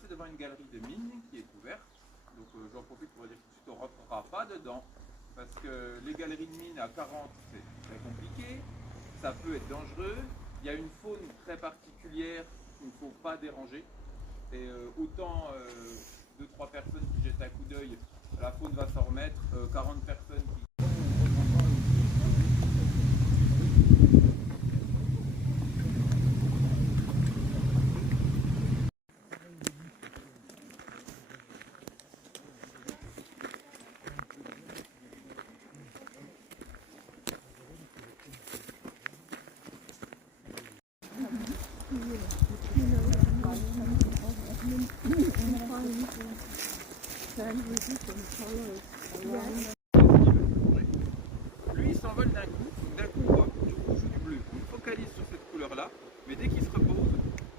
passer devant une galerie de mines qui est ouverte. Donc j'en profite pour dire tout de suite, on ne rentrera pas dedans. Parce que les galeries de mines à 40, c'est très compliqué. Ça peut être dangereux. Il y a une faune très particulière qu'il ne faut pas déranger. Et autant 2-3 personnes qui jettent un coup d'œil, la faune va s'en remettre. 40 personnes qui... Lui il s'envole d'un coup on voit du rouge ou du bleu. On focalise sur cette couleur là, mais dès qu'il se repose,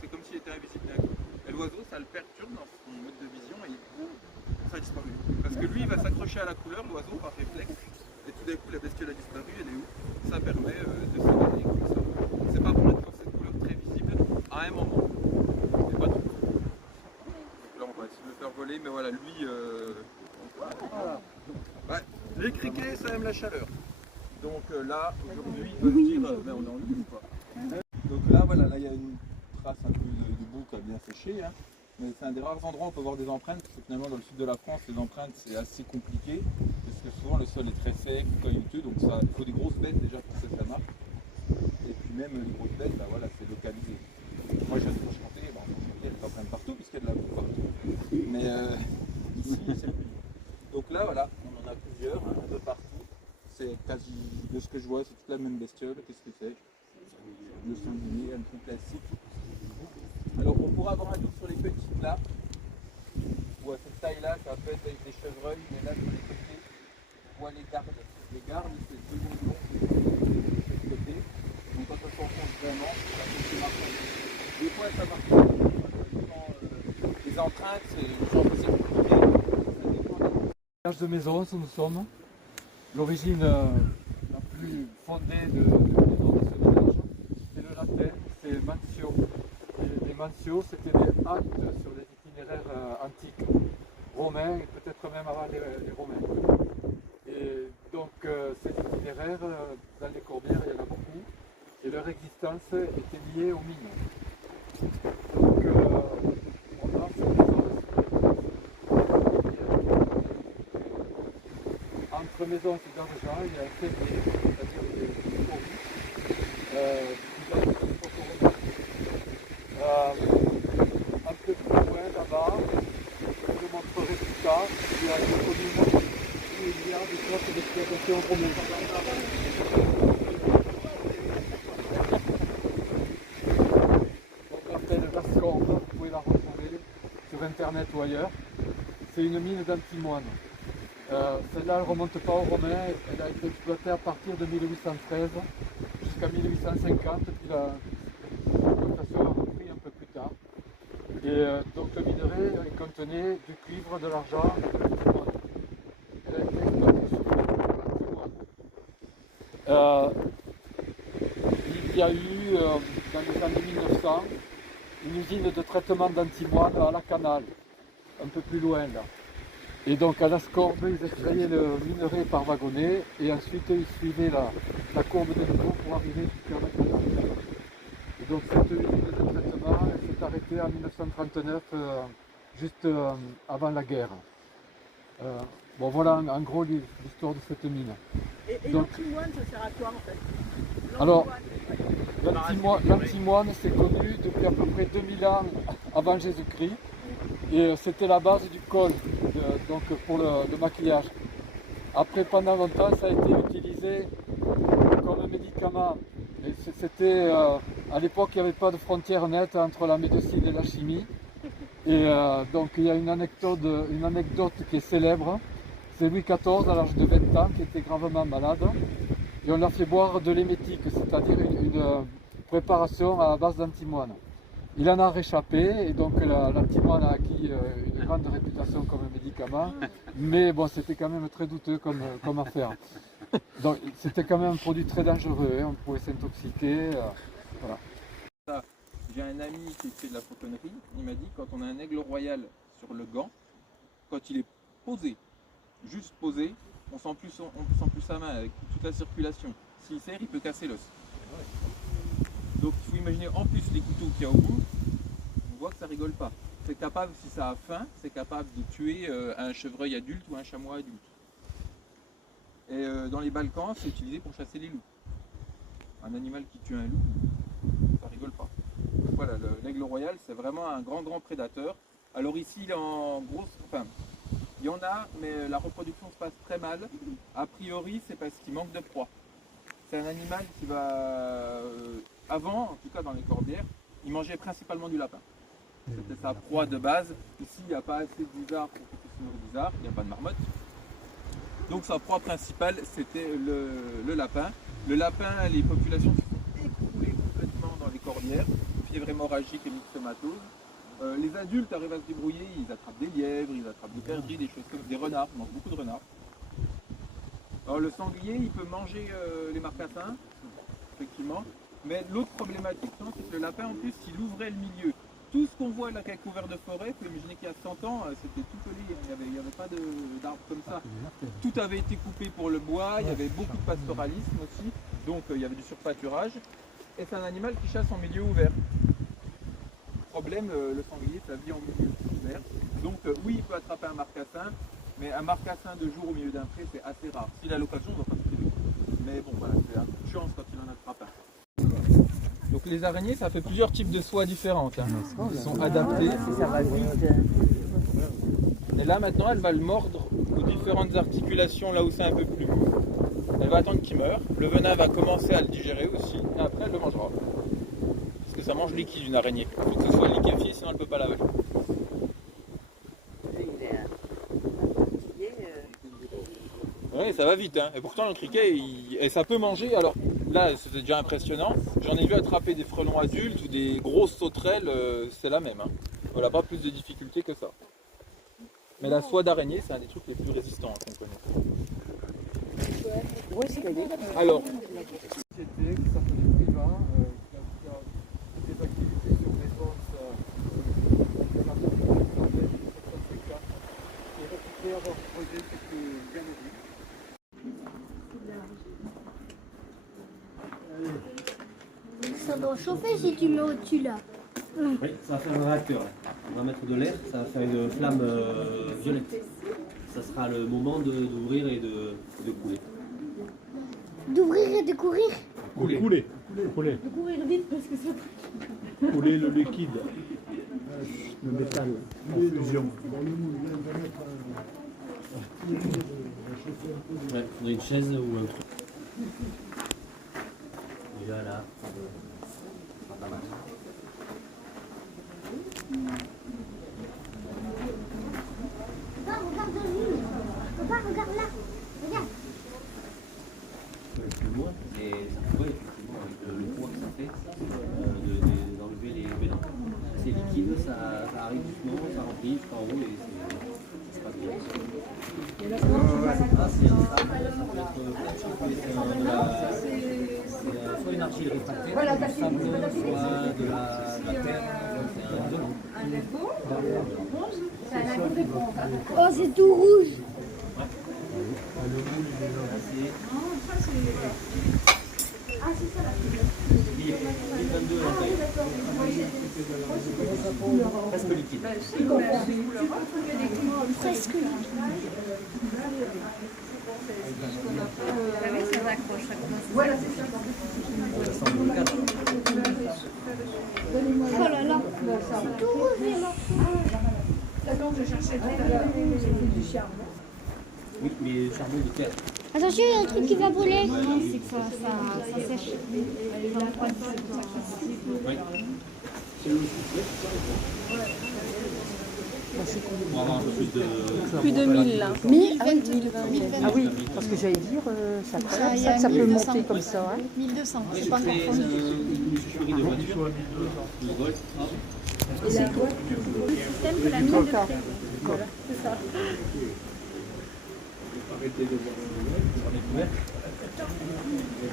c'est comme s'il était invisible d'un coup. Et l'oiseau ça le perturbe dans son mode de vision et ça a disparu. Parce que lui il va s'accrocher à la couleur, l'oiseau par réflexe, et tout d'un coup la bestiole a disparu, elle est où? Ça permet de s'évader comme ça. C'est pas pour être dans cette couleur très visible à un moment. Mais pas tout. Là on va essayer de le faire voler, mais voilà, lui... Voilà. Ouais, les criquets ça aime la chaleur. Donc là, aujourd'hui, ils peuvent dire, mais on est en ligne ou pas. Donc là, voilà, là il y a une trace un peu de boue qui a bien séché. Hein. Mais c'est un des rares endroits où on peut voir des empreintes, parce que finalement dans le sud de la France, les empreintes c'est assez compliqué, parce que souvent le sol est très sec, caillouteux, donc ça, il faut des grosses bêtes déjà pour que ça marche. Et puis même les grosses bêtes, bah voilà, c'est localisé. Moi je viens de chanter, bon, il y a des empreintes partout, puisqu'il y a de la boue partout. Mais ici, c'est plus. Donc là, voilà, on en a plusieurs, hein, un peu partout. C'est quasi, de ce que je vois, c'est toute la même bestiole. Qu'est-ce que c'est? Le sanglier, un truc classique. Alors on pourra avoir un doute sur les petites là, ou à cette taille là, ça peut être avec des chevreuils, mais là sur les côtés, on voit les gardes. Les gardes, c'est deux mouvements de chaque côté. Donc quand on s'enfonce vraiment, ça peut marcher. Des fois ça marche pas. Les empreintes, c'est compliqué. Ça dépend des... Village de Maisons, nous sommes. L'origine la plus fondée de ce village, c'est le latin, c'est Mancio. Et les Mancio, c'était des actes sur les itinéraires antiques, romains et peut-être même avant les Romains. Et donc ces itinéraires, dans les Corbières, il y en a beaucoup, et leur existence était liée aux mines. Donc on a cette maison. Entre Maisons et Gardejean, il y a un fermier, c'est-à-dire des fourmis, qui donne des photos. Un peu plus loin là-bas, je vous montrerai plus tard, il y a une commune où il y a des sortes d'exploitation romaine. On l'appelle Lascorbe, vous pouvez la retrouver sur internet ou ailleurs. C'est une mine d'antimoine. Celle-là ne remonte pas aux Romains, elle a été exploitée à partir de 1813 jusqu'à 1850, puis l'exploitation a repris un peu plus tard. Et donc le minerai contenait du cuivre, de l'argent et de l'antimoine. Elle a été exploitée surtout pour l'antimoine. Il y a eu, dans les années 1900, une usine de traitement d'antimoine à la Canale, un peu plus loin là. Et donc à Lascorbe, ils extrayaient le minerai par wagonnet et ensuite ils suivaient la courbe de niveau pour arriver jusqu'à la Canale. Et donc cette usine de traitement s'est arrêtée en 1939, juste avant la guerre. Bon voilà en gros l'histoire de cette mine. Et donc, l'antimoine, ça sert à quoi en fait? Alors, l'antimoine c'est connu depuis à peu près 2000 ans avant Jésus-Christ. Et c'était la base du col, donc pour le maquillage. Après, pendant longtemps, ça a été utilisé comme médicament. C'était, à l'époque, il n'y avait pas de frontière nette entre la médecine et la chimie. Et donc, il y a une anecdote qui est célèbre. C'est Louis XIV, à l'âge de 20 ans, qui était gravement malade. Et on l'a fait boire de l'émétique, c'est-à-dire une préparation à base d'antimoine. Il en a réchappé et donc l'antimoine a acquis une grande réputation comme médicament, mais bon, c'était quand même très douteux comme affaire. Donc c'était quand même un produit très dangereux, hein, on pouvait s'intoxiquer. Voilà. j'ai un ami qui fait de la fauconnerie, il m'a dit quand on a un aigle royal sur le gant, quand il est posé, juste posé, on sent plus sa main avec toute la circulation. S'il serre, il peut casser l'os. Donc il faut imaginer en plus les couteaux qu'il y a au bout, on voit que ça rigole pas. C'est capable, si ça a faim, c'est capable de tuer un chevreuil adulte ou un chamois adulte. Et dans les Balkans, c'est utilisé pour chasser les loups. Un animal qui tue un loup, ça rigole pas. Donc voilà, l'aigle royal, c'est vraiment un grand prédateur. Alors ici, il est en grosse... Enfin, il y en a, mais la reproduction se passe très mal. A priori, c'est parce qu'il manque de proie. C'est un animal qui va... avant, en tout cas dans les corbières, il mangeait principalement du lapin. C'était sa proie de base. Ici, il n'y a pas assez de lézards pour qu'il se nourrir des arbres, il n'y a pas de marmotte. Donc sa proie principale, c'était le lapin. Le lapin, les populations se sont écroulées complètement dans les corbières, fièvre hémorragique et myxomatose. Les adultes arrivent à se débrouiller, ils attrapent des lièvres, ils attrapent des perdrix, des choses comme des renards, ils mangent beaucoup de renards. Alors le sanglier, il peut manger les marcassins, effectivement. Mais l'autre problématique, c'est que le lapin, en plus, s'il ouvrait le milieu, tout ce qu'on voit là qui est couvert de forêt, il faut imaginer qu'il y a 100 ans, c'était tout pelé, il n'y avait pas d'arbres comme ça. Tout avait été coupé pour le bois, il y avait beaucoup de pastoralisme aussi, donc il y avait du surpâturage. Et c'est un animal qui chasse en milieu ouvert. Problème, le sanglier, ça vit en milieu ouvert. Donc oui, il peut attraper un marcassin, mais un marcassin de jour au milieu d'un pré, c'est assez rare. S'il a l'occasion, on va pas se priver. Mais bon, voilà, c'est un coup de chance quand il en attrape un. Donc les araignées, ça fait plusieurs types de soies différentes. Hein. Ils sont adaptés. Ça va vite. Et là maintenant, elle va le mordre aux différentes articulations là où c'est un peu plus mou. Elle va attendre qu'il meure. Le venin va commencer à le digérer aussi. Et après, elle le mangera. Parce que ça mange liquide une araignée. Il faut que ce soit liquéfié, sinon elle ne peut pas l'avaler. Oui, ça va vite. Hein. Et pourtant, le criquet, et ça peut manger. Alors là, c'était déjà impressionnant. J'en ai vu attraper des frelons adultes ou des grosses sauterelles. C'est la même. Hein. Voilà, pas plus de difficultés que ça. Mais la soie d'araignée, c'est un des trucs les plus résistants qu'on connaît. Où est-ce qu'elle est? Alors, Une société qui s'appelle Priva, qui a des activités sur des fonds qui est réputé avoir creusé quelques galeries. Ça doit chauffer si tu mets au-dessus là. Oui, ça va faire un réacteur. On va mettre de l'air, ça va faire une flamme violette. Ça sera le moment d'ouvrir et de couler. D'ouvrir et de courir. Couler. De courir vite parce que ça. Couler le liquide. Le métal en fusion. Ouais, il faudrait une chaise ou un truc. Déjà là, pas mal. Papa, regarde lui. Papa, regarde là. Regarde. Plus loin, et ça pourrait effectivement, avec le poids que ça fait, d'enlever les vélins. C'est liquide, ça arrive doucement, ça remplit jusqu'en haut et c'est pas bien. Ah, c'est un sable, ça peut être plein de choses, mais c'est soit une argile réfractaire, soit du sable, soit de la terre, c'est un zoo. Oh, c'est tout rouge. Presque liquide. Presque. Oh là là. C'est tout rouge les morceaux. Oui, mais charbon de terre. Attention, il y a un truc qui va brûler. C'est que ça sèche. Elle est dans le froid, c'est pour ça que Oui. On va avoir un peu plus de... Plus de 1000 là. 1000, ah oui, parce que j'allais dire, ça y a peut 1200. monter comme ça. Hein. 1200, Oui, c'est pas encore fondu. une sucrerie de voiture. 12 volts. Le système de la mine de D'accord. C'est ça. Arrêtez de voir. Il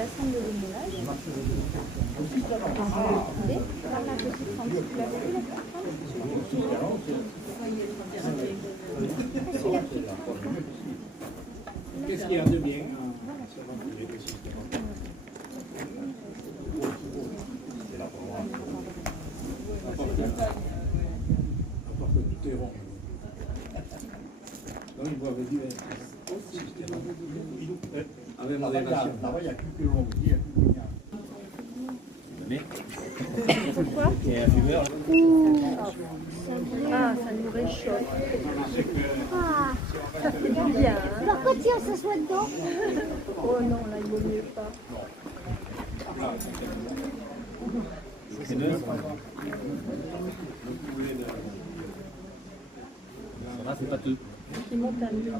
assemble le moulage. Ensuite, on va couper par la petite fente. Vous l'avez vu la petite fente? Qu'est-ce qu'il y a de bien? Apporte du terreau. Non, il voit avec du avec modération. Là-bas, il n'y a plus que l'on dit. Pourquoi? Ah, ça nous réchauffe. Ah, Ça fait du bien. Hein? pourquoi tu s'assoit dedans? Oh non, là, il vaut mieux pas. Ça va, c'est pâteux. Il monte à 1200.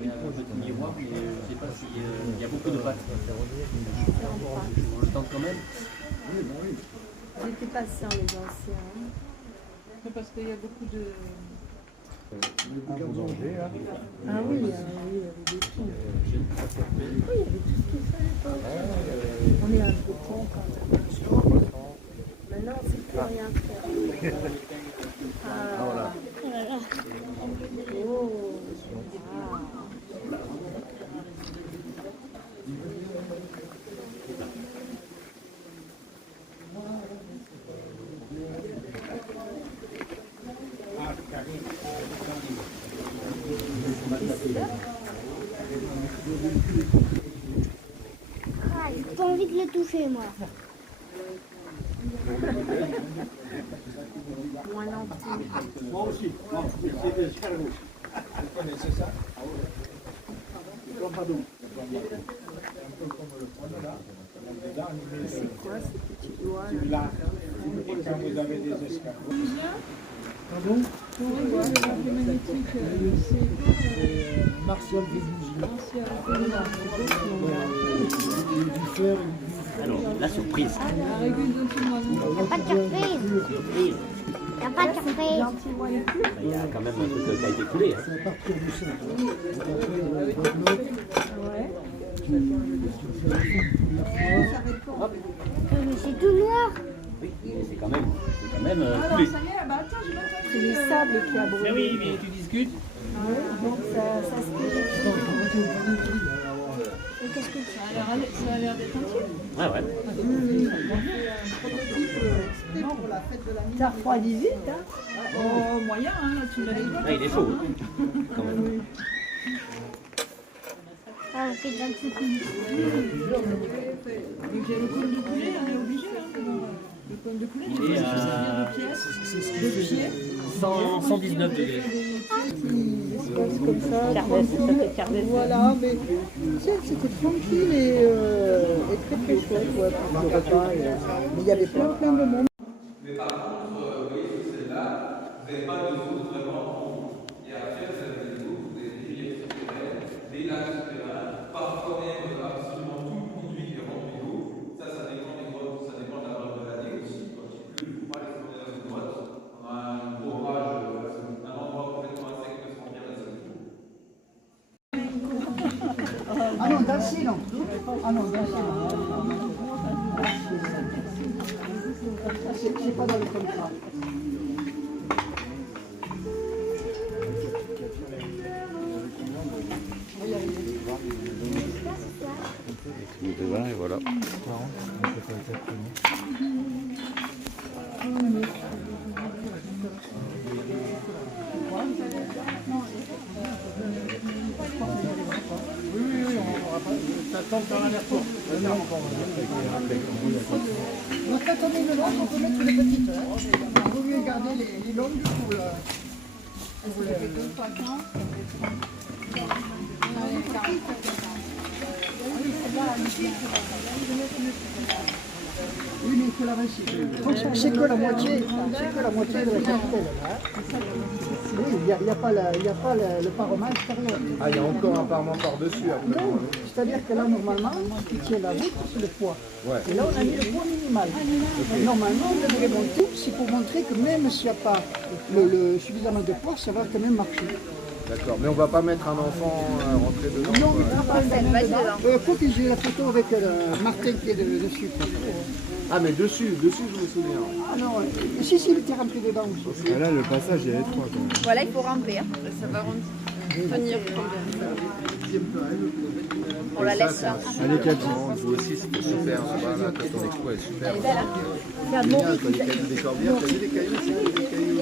Il y a un petit miroir, mais je ne sais pas s'il y a beaucoup de pâtes. On le tente quand même. Ils étaient patients, les anciens. Hein? Parce qu'il y a beaucoup de... Ah oui, il y avait des tout. Oui, il y avait tout ce qu'il fallait pas. On est un peu con quand même. Maintenant, on ne sait plus rien faire. Ah, voilà. Oh. Ah. Ah, j'ai pas envie de le toucher, moi. Moi non plus. Moi aussi. Non, c'est des escargots. Vous connaissez ça? Ah oui. C'est comme pas d'eau. C'est un peu comme le poing là. C'est quoi ces petits doigts là? Là, et quand vous avez des escargots. Pardon? Martial Vénusier. Du fer. Alors, la surprise. Y'a pas de surprise. Y'a pas de surprise. Il y a quand même un truc qui a été coulé. Hein. C'est à partir du centre. Mais c'est tout noir. Oui, mais c'est quand même coulé. C'est le sable qui a brûlé. Mais oui, mais tu discutes. Donc ça se Qu'est-ce que tu Ça a l'air d'être entier. Ah ouais. Ça refroidit vite, hein? Oh, moyen, hein, là, tu l'as les doigts. Ah, il est chaud. Quand même. Ah, on fait d'un coup. Vu que j'ai le cône de poulet, on est obligé. Hein. Le cône de poulet, tu peux se servir de pièces, de pieds. 119 degrés. Comme ça, tranquille. Voilà, mais c'était tranquille et très très chouette ouais, pour le repas. Mais il y avait plein de monde. Mais par contre, vous voyez sur celle-là, vous n'avez pas de zone vraiment en haut. Et après, vous avez des eaux, vous avez des rivières souterraines, des lacs souterrains, parfois même absolument tout le conduit est rempli d'eau. Ça dépend des grottes, ça dépend de la période de l'année aussi. Quand il pleut, il ne faut pas les promener dans une grotte. On a un gros orage, un endroit complètement insecte peut se remplir d'un seul coup. Ah non, d'acier non. Ah non, d'acier non. C'est pas dans le contrat. Et voilà. Ça tombe dans l'aller-retour. Donc quand on est dedans, on peut mettre les petites. Il vaut mieux garder les longues pour le... Oui, mais il faut la recycler. C'est que la moitié de la cartelle. Oui, il n'y a pas le parement extérieur. Ah, il y a encore un parement par-dessus après. Non, c'est-à-dire que là, normalement, ce qui tient la route, c'est le poids. Ouais. Et là, on a mis le poids minimal. Et normalement, on devrait monter, c'est pour montrer que même s'il n'y a pas suffisamment de poids, ça va quand même marcher. D'accord, mais on va pas mettre un enfant rentrer dedans. Non, quoi. mais pas dedans. Faut que j'ai la photo avec Martin qui est dessus. Ah, mais dessus, je me souviens. Ah non, si, il était rempli dedans aussi. Ah, là, le passage est étroit quand même. Voilà, il faut ramper. Hein. Ça va tenir. On la laisse là. Allez, capitaine. Vous aussi, c'était super. Là, quand on expo, elle est super. Elle est belle, hein. C'est bien, quand les cailloux des corbières, t'as vu les cailloux, c'est des cailloux.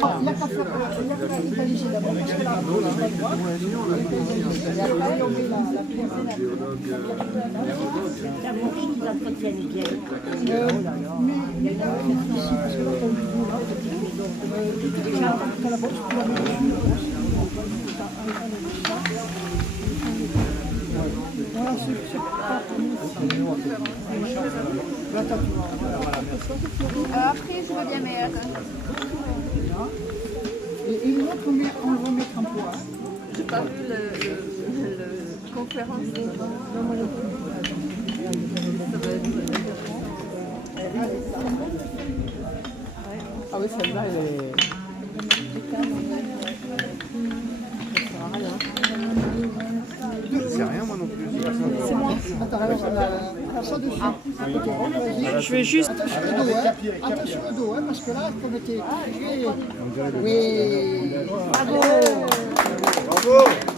Il n'y a qu'à faire égaliser d'abord, parce que là, on n'a pas le droit. Et après, on met la pierre. Qu'ils entretiennent bien. Mais ici, parce que là, on dit bon, là, déjà, quand la bosse, tu la mets dessus, voilà, c'est pas pour nous. Là, t'as tout. Après, je veux bien, mais Et une autre, on va mettre en poids. j'ai pas vu le conférence. Ah oui, celle-là, elle est... C'est rien, moi non plus. C'est moi. Attends, alors, ça dessus. Ok, vas-y. Je vais juste. Attention le dos, hein. Attention le dos, hein, parce que là, comme t'es... Oui. Bravo. Bravo.